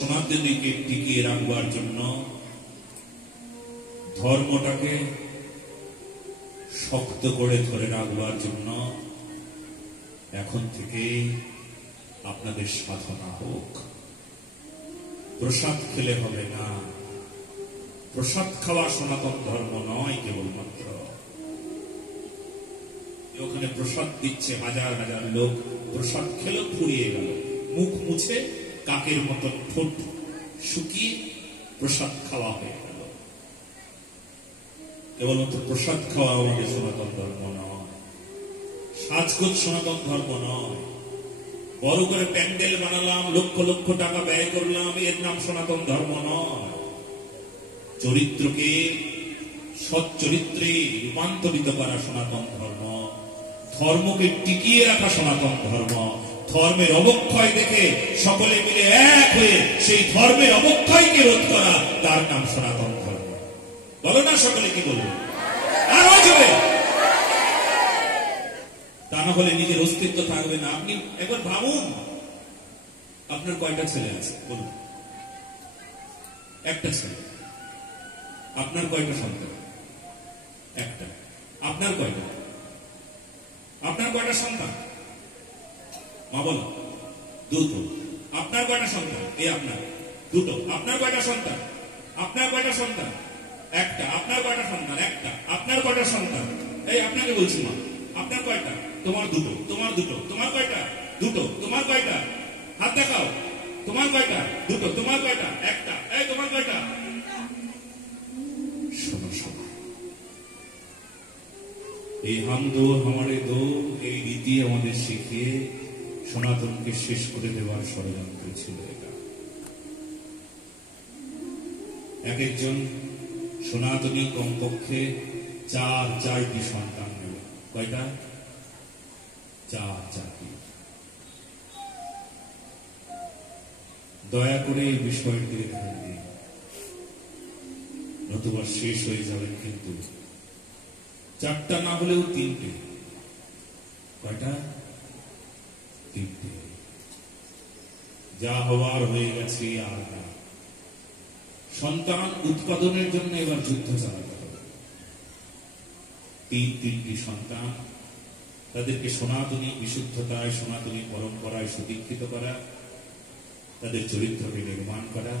সনাতনীকে টিকিয়ে রাখবার জন্য ধর্মটাকে শক্ত করে ধরে রাখবার জন্য এখন থেকে আপনাদের সাধনা হোক। প্রসাদ খেলে হবে না। প্রসাদ খাওয়া সনাতন ধর্ম নয় কেবলমাত্র। ওখানে প্রসাদ দিচ্ছে, হাজার হাজার লোক প্রসাদ খেলো, ফুরিয়ে গেল, মুখ মুছে কাকের মতন ঠোঁট শুকিয়ে প্রসাদ খাওয়া হয়ে গেল। কেবলমাত্র প্রসাদ খাওয়া আমাদের সনাতন ধর্ম নয়, সাজগোজ সনাতন ধর্ম নয়। বড় করে প্যান্ডেল বানালাম, লক্ষ লক্ষ টাকা ব্যয় করলাম, এর নাম সনাতন ধর্ম নয়। চরিত্রকে সৎ চরিত্রে রূপান্তরিত করা সনাতন ধর্ম, ধর্মকে টিকিয়ে রাখা সনাতন ধর্ম। ধর্মের অবক্ষয় দেখে সকলে মিলে এক হয়ে সেই ধর্মের অবক্ষয়কে রোধ করা, তার নাম সনাতন ধর্ম। বলো না সকলে, কি বলবো? আরো জোরে। তা না হলে নিজের অস্তিত্ব থাকবে না। আপনি একবার ভাবুন, আপনার কয়টা ছেলে আছে বলুন? একটা ছেলে। আপনার কয়টা সন্তান? একটা। আপনার কয়টা? আপনার কয়টা সন্তান? মা বলো। দুটো। আপনার কয়টা সন্তান? এই আপনার দুটো। আপনার কয়টা সন্তান? আপনার কয়টা সন্তান? একটা। আপনার কয়টা সন্তান? একটা। আপনার কয়টা সন্তান? এই আপনাকে বলছি মা, আপনার কয়টা? তোমার দুটো। তোমার দুটো। তোমার কয়টা? দুটো। তোমার কয়টা? হাত দেখাও। তোমার কয়টা? দুটো। তোমার কয়টা? একটা। এই তোমার কয়টা? শোনো শোনো, এই হাম দো হামারে দো, এই রীতি আমাদের শিখিয়ে সনাতনকে শেষ করে দেওয়ার ষড়যন্ত্র ছিল এটা। এক একজন সনাতনী কমপক্ষে চারটি সন্তান নেব। কয়টা? চারটি। দয়া করে এই বিষয়টি ধ্যান দিন, নতুবা শেষ হয়ে যাবেন। কিন্তু চারটা না হলেও তিনটে। কয়টা? তিনটে। যা হওয়ার হয়ে গেছে, আর না। সন্তান উৎপাদনের জন্য এবার যুদ্ধ চালাতে হবে। তিনটি সন্তান, তাদেরকে সনাতনী বিশুদ্ধতায়, সনাতনী পরম্পরায় সুদীক্ষিত করা, তাদের চরিত্রকে নির্মাণ করা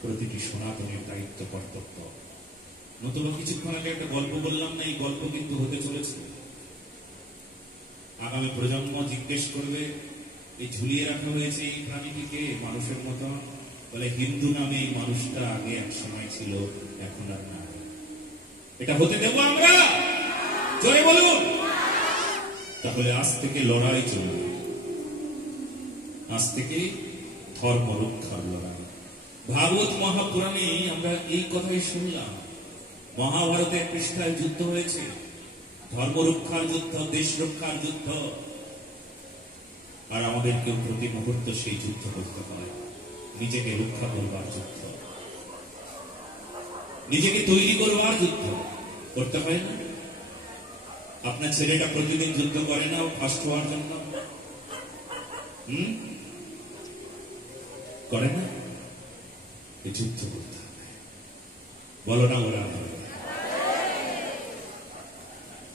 প্রতিটি সনাতনীর দায়িত্ব, কর্তব্য। নতুবা কিছুক্ষণ আগে একটা গল্প বললাম না, এই গল্প কিন্তু হতে চলেছে। আগামী প্রজন্ম জিজ্ঞেস করবে, এই ঝুলিয়ে রাখা হয়েছে এই প্রাণীটিকে মানুষের মতন, বলে হিন্দু নামে এই মানুষটা আগে এক সময় ছিল, এখন আর না। এটা হতে দেব আমরা? জয় বলুন। তাহলে আজ থেকে লড়াই চলবে, আজ থেকে ধর্ম রক্ষার লড়াই। ভাগবত মহাপুরাণে আমরা এই কথাই শুনলাম। মহাভারতে পৃষ্ঠায় যুদ্ধ হয়েছে, ধর্ম রক্ষার যুদ্ধ, দেশ রক্ষার যুদ্ধ। আর আমাদেরকেও প্রতি মুহূর্ত সেই যুদ্ধ করতে হয়, নিজেকে রক্ষা করবার যুদ্ধ, নিজেকে তৈরি করবার যুদ্ধ করতে হয় না? আপনার ছেলেটা প্রতিদিন যুদ্ধ করে না ফার্স্ট হওয়ার জন্য? করে না? যুদ্ধ করতে হবে। বলো না ওরা?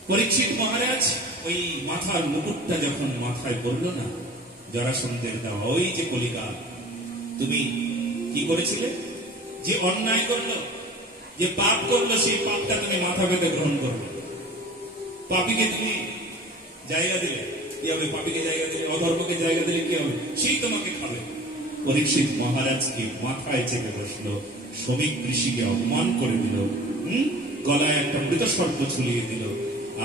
পরীক্ষিত মহারাজ ওই মাথার মুকুটটা যখন মাথায় পড়লো না, জরাসন্ধের দেওয়া, ওই যে কলিকাল, তুমি কি করেছিলে? যে অন্যায় করলো, যে পাপ করলো, সেই পাপটা তুমি মাথা পেতে গ্রহণ করবে। পাপীকে তুমি জায়গা দিলে কি হবে? পাপীকে জায়গা দিলে, অধর্মকে জায়গা দিলে কি হবে? সেই তোমাকে খাবে। পরীক্ষিত মহারাজকে মাথায় চেপে বসলো, শ্রমিক ঋষিকে অপমান করে দিল, গলায় একটা মৃত সর্প ঝুলিয়ে দিল,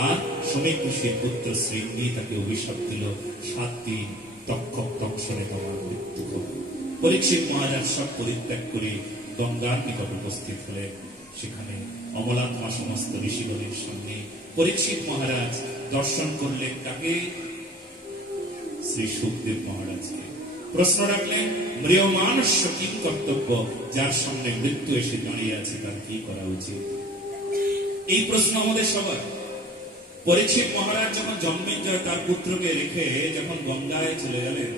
আর শ্রমিক ঋষির পুত্র শৃঙ্গী তাকে অভিশাপ দিল, 7 দিন তক্ষক তক্ষরে তোমার মৃত্যু হবে। পরীক্ষিত মহারাজ সব পরিত্যাগ করে গঙ্গার নিকট উপস্থিত হলে, সেখানে অমলাত্মা সমস্ত ঋষিগণের সামনে পরীক্ষিত মহারাজ দর্শন করলেন তাকে, শ্রী সুখদেব মহারাজকে। প্রশ্ন রাখলেন, ম্রিয়মাণস্য কি কর্তব্য? যার সামনে মৃত্যু এসে দাঁড়িয়ে আছে, তার কি করা উচিত? এই প্রশ্ন আমাদের সবার। পরীক্ষিত মহারাজ যখন জন্মেঞ্জয় তার পুত্রকে রেখে যখন গঙ্গায় চলে গেলেন,